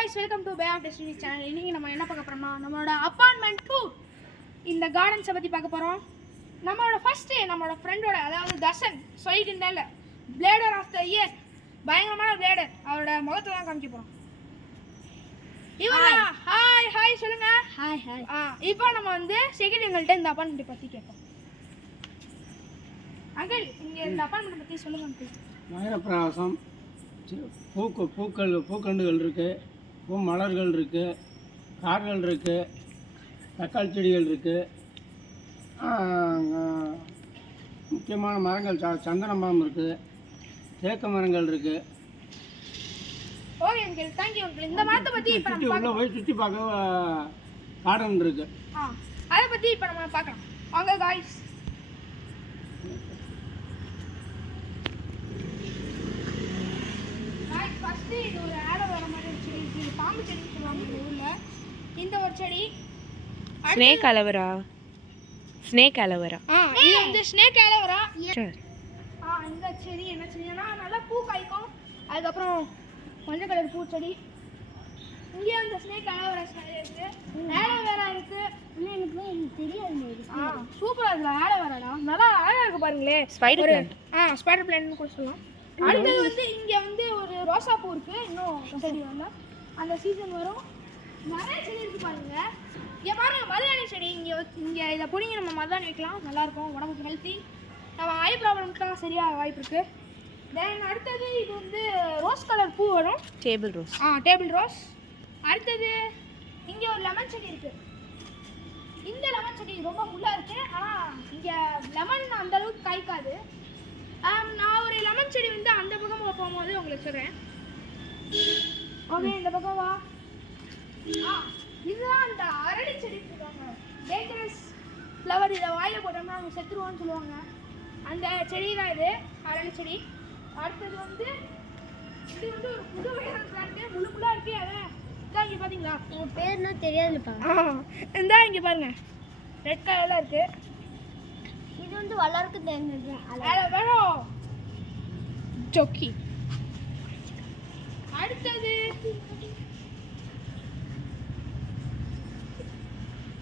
guys, welcome to Bay of Destiny channel. இன்னைக்கு நம்ம என்ன பார்க்க போறோம்னா நம்மளோட அபார்ட்மெண்ட் டூர் இந்த கார்டன்ஸ் பத்தி பார்க்க போறோம். நம்மளோட ஃபர்ஸ்ட் நம்மளோட ஃப்ரெண்டோட அதாவது தர்ஷன் சொல்லிட்டு இருந்தால பிளேடர் ஆஃப் தி இயர் பயங்கரமான பிளேடர் அவரோட முகத்தை தான் காமிக்க போறோம். இவரா ஹாய் ஹாய் சொல்லுங்க. Hi hi. இப்போ நம்ம வந்து செகண்ட் எங்கள்கிட்ட இந்த அபார்ட்மெண்ட் பத்தி கேட்போம். அங்கிள் இங்க இந்த அபார்ட்மெண்ட் பத்தி சொல்லுங்க அங்கிள். நகரப்பிரவாசம் பூக்கண்டுகள் இருக்குது, மலர்கள் இருக்குது, கார்கள் இருக்குது, தக்காளி செடிகள் இருக்குது, முக்கியமான மரங்கள் சந்தன மரம் இருக்குது, தேக்க மரங்கள் இருக்குது. Okay uncle, thank you uncle. இந்த மரத்தை பற்றி இப்போ நம்ம உள்ளே போய் சுற்றி பார்க்க கார்டன் இருக்குது. அதை பற்றி இப்போ நம்ம பார்க்கலாம் வாங்க காய்ஸ். ஃபர்ஸ்ட் இது ஒரு ஆலோவேரா மாதிரி ஒரு செடி இருக்கு. இது பாம்பு செடின்னு சொல்லுவாங்க இந்த ஊரில். இந்த ஒரு செடி ஸ்னேக் அலோவேரா. இது வந்து ஸ்னேக் அலோவேரா. இந்த செடி என்ன செடினா நல்லா பூ காய்க்கும். அதுக்கப்புறம் மஞ்சள் கலர் பூச்செடி. இங்கே அந்த ஸ்னேக் அலோவேரா இருக்கு, ஆலோவேரா இருக்கு. எனக்கு தெரியாது. சூப்பராக இருக்குல்ல ஆலோவேராடா, நல்லா அழகாக இருக்கு பாருங்களே. Spider plant. ஸ்பைடர் பிளான்ட்னு கூட சொல்லலாம். அடுத்தது வந்து இங்கே வந்து ஒரு ரோசா பூ இருக்கு. இன்னும் செடி வரல, அந்த சீசன் வரும். நிறைய செடி இருக்கு பாருங்க. இங்கே பாருங்க மருதாணி செடி. இங்கே இதை பிடிங்கி நம்ம மருதாணி வைக்கலாம், நல்லாயிருக்கும், உடம்புக்கு ஹெல்த்தி. நம்ம ஐ ப்ராப்ளம்க்குலாம் சரியாக வாய்ப்பு இருக்குது. தென் அடுத்தது இது வந்து ரோஸ் கலர் பூ வரும், டேபிள் ரோஸ். Table rose. அடுத்தது இங்கே ஒரு லெமன் செடி இருக்குது. இந்த லெமன் செடி ரொம்ப முள்ளாக இருக்குது, ஆனால் இங்கே லெமன் அந்த அளவுக்கு காய்க்காது. நான் ஒரு லெமன் செடி வந்து அந்த பக்கம் போகும்போது உங்களுக்கு சொல்கிறேன். ஓகே, இந்த பக்கம் வா. இதுதான் அந்த அரளி செடி சொல்லுவாங்க, டேஞ்சரஸ் ஃப்ளவர். இதை வாயில் போட்டோம்னா அவங்க செத்துருவோன்னு சொல்லுவாங்க. அந்த செடி தான் இது, அரளி செடி. அடுத்தது வந்து இது வந்து ஒரு புது வகையான பிளான்ட்டு, முழுமுள்ளாக இருக்கு. அதான் இதான் இங்கே பார்த்தீங்களா, உங்கள் பேர்னா தெரியாதுப்பா. இந்தா இங்கே பாருங்க, ரெட் கலரில் இருக்குது. இது வந்து வளர்க்கு தேர்ந்தது வேணும் ஜோக்கி. அடுத்தது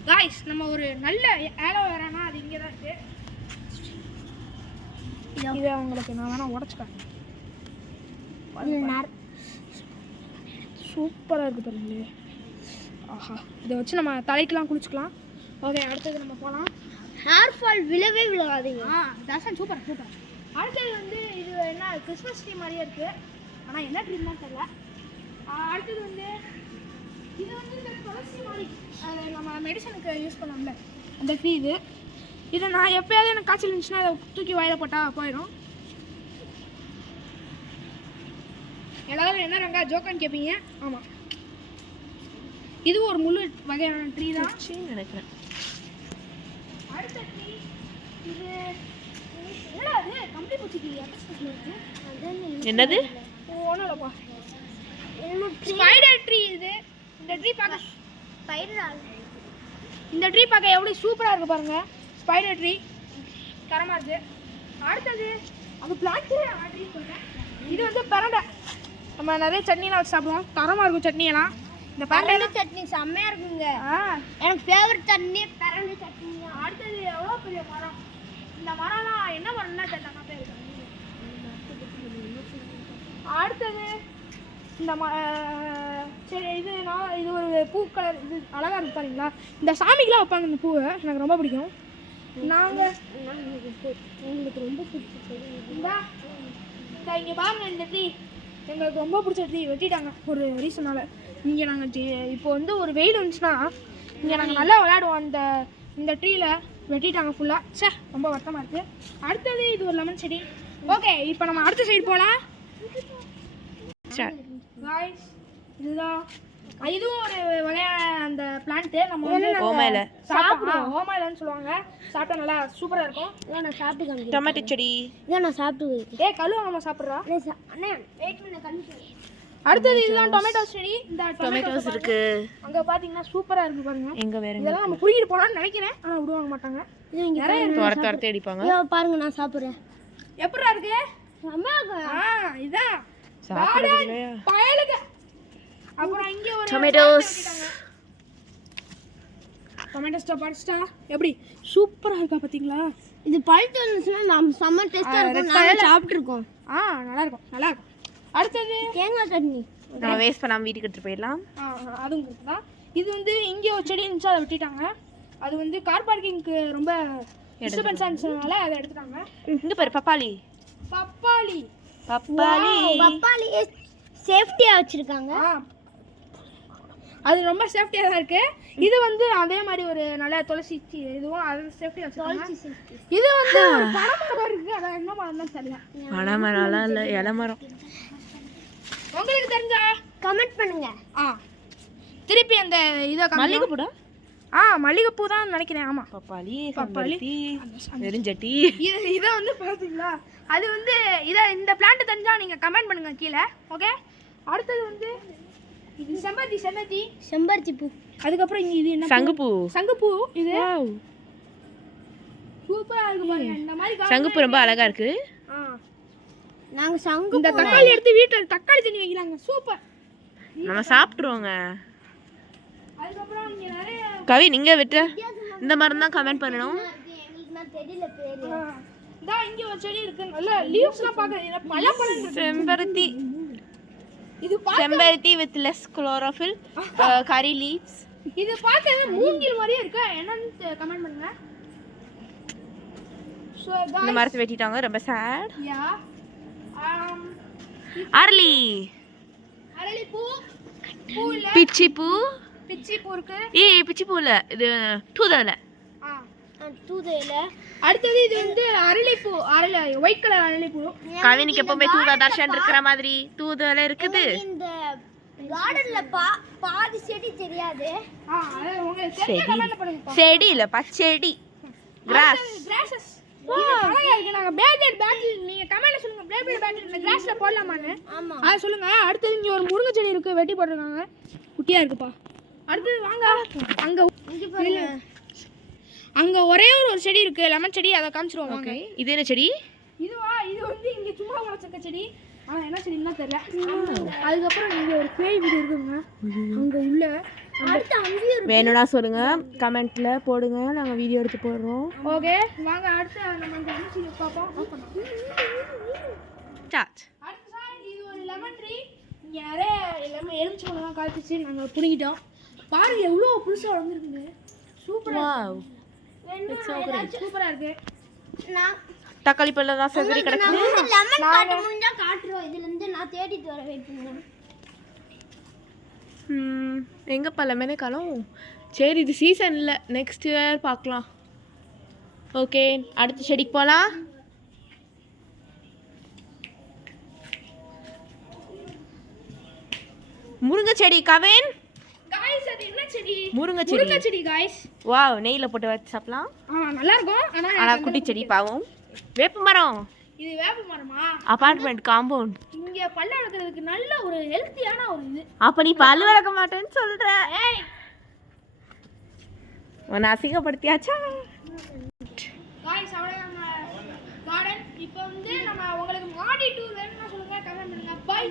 காய்ஸ், நம்ம ஒரு நல்ல ஆலோவேரானா அது இங்கே தான் இருக்கு. இதை உங்களுக்கு நான் வேணா உடச்சுக்காங்க. சூப்பராக இருக்குது பாருங்களே. ஆஹா, இதை வச்சு நம்ம தலைக்கெலாம் குளிச்சுக்கலாம். ஓகே, அடுத்தது நம்ம போகலாம். ஹேர் ஃபால் விழவே விழாதீங்க. Darshan super super. அடுத்தது வந்து இது என்ன கிறிஸ்மஸ் ட்ரீ மாதிரியே இருக்குது, ஆனால் என்ன ட்ரீம் தான் தெரியல. அடுத்தது வந்து இது வந்து இந்த துளசி மாதிரி நம்ம மெடிசனுக்கு யூஸ் பண்ணோம்ல அந்த ட்ரீ. இதை நான் எப்போயாவது எனக்கு காய்ச்சல் இருந்துச்சுன்னா அதை தூக்கி வாயில் போட்டால் போயிடும். எல்லாரும் என்ன ரங்கா ஜோக்கான்னு கேட்பீங்க. ஆமாம், இது ஒரு முழு வகையான ட்ரீ தான் நினைக்கிறேன். அடுத்த ட்ரீ இது என்னது கம்பளி பூச்சிக்கு இருக்கு. என்னது? ஒன்றும் இல்லைப்பா, ஸ்பைடர் ட்ரீ. இது இந்த ட்ரீ பார்க்க எப்படி சூப்பராக இருக்குது பாருங்க. ஸ்பைடர் ட்ரீ தரமாக இருக்குது. அடுத்தது அது பிளான்ட் ட்ரீ சொல்கிறேன். இது வந்து பரண்டை. நம்ம நிறைய சட்னிலாம் வச்சு சாப்பிடுவோம், தரமாக இருக்கும் சட்னியெல்லாம். இந்த பரண்டை சட்னி செம்மையாக இருக்குங்க. எனக்கு ஃபேவரட் சட்னி பரண்டை சட்னி. அடுத்தது எவ்வளோ பெரிய மரம். இந்த மரம்லாம் என்ன மரம்னா தெரியல பேர். அடுத்தது இந்த சரி, இது ஒரு பூ கலர். இது அழகாக இருக்கு பாருங்களா. இந்த சாமிக்கெலாம் வைப்பாங்க இந்த பூவை, எனக்கு ரொம்ப பிடிக்கும். நாங்கள் உங்களுக்கு ரொம்ப பிடிச்சது இந்த இங்கே பாருங்க, இந்த ட்ரீ எங்களுக்கு ரொம்ப பிடிச்ச ட்ரீ. வெட்டிட்டாங்க ஒரு ரீசனால். இங்கே நாங்கள் இப்போ வந்து ஒரு வெயில் வந்துச்சுன்னா இங்கே நாங்கள் நல்லா விளையாடுவோம். இந்த ட்ரீயில் வெட்டிட்டாங்க ஃபுல்லாக. சே, ரொம்ப வருத்தமாக இருக்குது. அடுத்தது இது ஒரு லெமன் செடி. ஓகே, இப்போ நம்ம அடுத்த சைடு போகலாம். காய்ஸ், இதுதான் இதுவும் ஒரு வகையான அந்த பிளான்ட்டு. நம்ம வந்து ஓமைலன்னு சொல்லுவாங்க. சாப்பிட்டா நல்லா சூப்பராக இருக்கும். இதான் நான் சாப்பிட்டு டொமேட்டோ செடி. இதான் நான் சாப்பிட்டு கழுவ நம்ம சாப்பிட்றோம். அண்ணே வெயிட் பண்ண கழுவி. அடுத்தது இதுதான் டொமேட்டோ செடி. இந்த டொமேட்டோஸ் இருக்கு அங்கே பார்த்தீங்கன்னா சூப்பராக இருக்கு பாருங்க. எங்க வேற இதெல்லாம் நம்ம புடிக்கிட்டு போகலான்னு நினைக்கிறேன், ஆனால் விடுவாங்க மாட்டாங்க. துரத்து அடிப்பாங்க. பாருங்க நான் சாப்பிட்றேன். எப்படா இருக்கு? இதான் பயலுக்கு அப்புறம் இங்கே ஒரு டொமேட்டோஸ். டொமேட்டோ ஸ்டாப் அடிச்சிட்டா எப்படி சூப்பராக இருக்கா பார்த்தீங்களா? இது பழுத்து வந்துச்சுன்னா நம்ம செம்ம டேஸ்ட்டாக இருக்கும். நாங்கள் சாப்பிட்ருக்கோம். நல்லா இருக்கும் நல்லா இருக்கும். அடுத்தது தேங்காய் சட்னி. நம்ம வேஸ்ட் பண்ணாமல் வீட்டுக்கு எடுத்துகிட்டு போயிடலாம். அதுவும் தான். இது வந்து இங்கே ஒரு செடி இருந்துச்சு, அதை வெட்டிட்டாங்க. அது வந்து கார் பார்க்கிங்க்கு ரொம்ப டிஸ்டர்பன்ஸ் ஆனிச்சதுனால அதை எடுத்துட்டாங்க. இங்கே பாரு பப்பாளி. பப்பாளி பப்பாளியே சேஃப்டியாக வச்சுருக்காங்க. அது ரொம்ப சேஃப்டியாக தான் இருக்குது. இது வந்து அதே மாதிரி ஒரு நல்ல துளசி இதுவும் அது சேஃப்டியாக வச்சுருக்காங்க. இது வந்து ஒரு பனைமரம் இருக்குது, அதை என்ன மரம் தான் தெரியல. பனைமரம்லாம் இல்லை, இளமரம். உங்களுக்கு தெரிஞ்சா கமெண்ட் பண்ணுங்க. திருப்பி அந்த இதை மல்லிகைப்பூடா? மல்லிகைப்பூ தான் நினைக்கிறேன். ஆமாம், பப்பாளி வெறுஞ்சட்டி. இதை வந்து பார்த்தீங்களா, அது வந்து இந்த பிளான்ட் தெரிஞ்சால் நீங்கள் கமெண்ட் பண்ணுங்கள் கீழே. ஓகே, அடுத்தது வந்து இது செம்பருத்தி பூ. அதுக்கப்புறம் இங்கே இது என்ன? சங்குப்பூ. இது சூப்பராக இருக்கு பாருங்க. இந்த மாதிரி சங்குப்பூ ரொம்ப அழகா இருக்கு. நாங்கள் சங்கு இந்த தக்காளி எடுத்து வீட்டில் தக்காளி தண்ணி வைக்கிறாங்க, சூப்பர். நம்ம சாப்பிட்ருவோங்க. அதுக்கப்புறம் இங்கே நிறைய கவி நீங்க விட்டு இந்த மாதிரி தான் கமெண்ட் பண்ணணும். இங்கே ஒரு செடி இருக்கு, நல்ல லீவ்ஸ்லாம் பார்க்குறேன், பழம் செம்பருத்தி. இது செம்பருத்தி with less chlorophyll, curry leaves. இது பார்க்கவே மூங்கில் மாதிரியே இருக்கு, என்னன்னு கமெண்ட் பண்ணுங்க. சோ இந்த மரத்தை வெட்டிட்டாங்க, ரொம்ப சேட். யா அரளி பூ இல்ல, பிச்சி பூ இருக்கு. பிச்சி பூ இல்ல, இது தூதலை. அடுத்தது இது வந்து அரளிப்பூ, ஒயிட் கலர் அரளிப்பூ. கவினிக்கு எப்பவுமே தூதாதர்ஷன் இருக்கிற மாதிரி தூதலை இருக்குது. இந்த கார்டன்ல பாதி செடி தெரியாது. உங்களுக்கு தெரிஞ்ச கமெண்ட் பண்ணுங்க. செடி இல்ல பச்செடி, கிராஸஸ். அழகா இருக்கு. நாங்க பேட்டில் நீங்க கமெண்ட்ல சொல்லுங்க, பேட்டில் இந்த கிராஸ்ல போடலாமான்னு. ஆமா, அத சொல்லுங்க. அடுத்து இங்க ஒரு முருங்கை செடி இருக்கு, வெட்டி போட்டுருக்காங்க, குட்டியா இருக்குப்பா. அடுத்து வாங்க, அங்க ஒரே ஒரு செடி இருக்கு, லெமன் செடி, அதை காமிச்சிருவோம். ஓகே, இது என்ன செடி? இது வந்து இங்க சும்மா முளைச்சிருக்க செடி, ஆனா என்ன செடின்னு தெரியல. அதுக்கப்புறம் இங்க ஒரு பேய் வீடு இருக்குங்க, அங்க உள்ள. வேணும்னா சொல்லுங்க, கமெண்ட்ல போடுங்க, நாங்க வீடியோ எடுத்து போடுறோம். ஓகே, வாங்க அடுத்து நம்ம இந்த செடி பார்ப்போம். ஸ்டார்ட். அடுத்து இது ஒரு லெமன் ட்ரீ. இங்க நிறைய எலுமிச்சம்பழம் காய்ச்சிச்சு, நாங்க புடிங்கிட்டோம். பாருங்க எவ்வளவு புதுசா வளர்ந்துருக்கு, சூப்பரா. வாவ், சூப்பரா இருக்கு. தக்காளி பழம் தான் செதறி கிடக்குது. லெமன் காட்ட முடிஞ்சா காட்டுறோம். இதுல இருந்து நான் தேடிட்டு வர வெயிட் பண்ணுங்க. எங்கப்பா லெமனே காணோம். சரி, இது சீசன் இல்லை, நெக்ஸ்ட் இயர் பார்க்கலாம். ஓகே, அடுத்த செடிக்கு போகலாம். முருங்கை செடி. கவின், गाइस அது என்ன செடி? முருங்கை செடி गाइस. வாவ், நெய்ல போட்டு வச்சு சாப்பிடலாம். நல்லா இருக்கும். ஆனா குட்டி செடி பாவம். வேப்ப மரம். இது வேப்ப மரமா? Apartment compound. இங்க பல்ல வளர்க்கிறதுக்கு நல்ல ஒரு ஹெல்த்தியான ஒரு இது. அப்ப நீ பல்லு வளர்க்க மாட்டேன்னு சொல்ற? ஏய், உன்னை அசிங்கப்படுத்தியாச்சா? गाइस அவ்வளவு நம்ம கார்டன். இப்போ வந்து நம்ம உங்களுக்கு மாடி டூர் வேணும்னா சொல்லுங்க, கமெண்ட் பண்ணுங்க. பை.